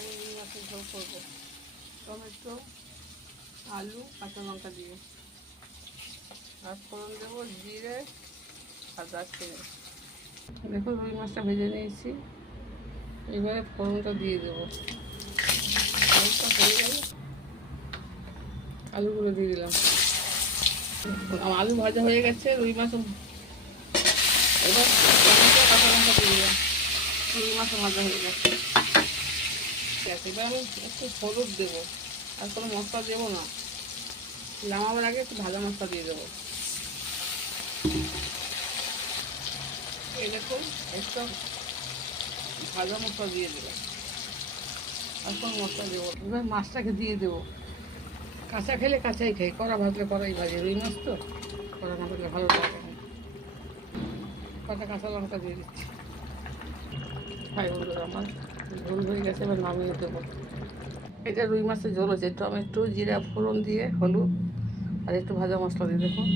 আমি রুই মাছের ঝোল করবো টমেটো আলু কাঁচা লঙ্কা দিয়ে, আর ফোড়ন দেবো জিরে আর দারচিনি। দেখুন রুই মাছটা ভেজে নিয়েছি, এবারে ফোড়নটা দিয়ে দেবো। ফোড়নটা হয়ে গেলে আলুগুলো দিয়ে দিলাম। আলু ভাজা হয়ে গেছে, রুই মাছ এবার টমেটো কাঁচা লঙ্কা দিয়ে দিলাম। রুই মাছও ভাজা হয়ে গেছে। ঠিক আছে, এবার আমি একটু হলুদ দেবো, আর কোনো মশলা দেবো না। নামাবার আগে একটু ভাজা মশলা দিয়ে দেবো। এই দেখুন একটু ভাজা মশলা দিয়ে দেবো, আর কোনো মশলা দেবো। এবার মাছটাকে দিয়ে দেবো। কাঁচা খেলে কাঁচাই খাই, কড়া ভাজলে কড়াই ভাজি, রুই মাছ তো কড়া না ভাজলে ভালো লাগে না। কটা কাঁচা লঙ্কা দিয়ে দিচ্ছি। খাই বন্ধুরা, আমার ঝোল হয়ে গেছে, এবার নামিয়ে দেবো। এটা রুই মাছের ঝোল হচ্ছে, টমেটো জিরা ফোড়ন দিয়ে হলুদ আর একটু ভাজা মশলা দিয়ে দেখুন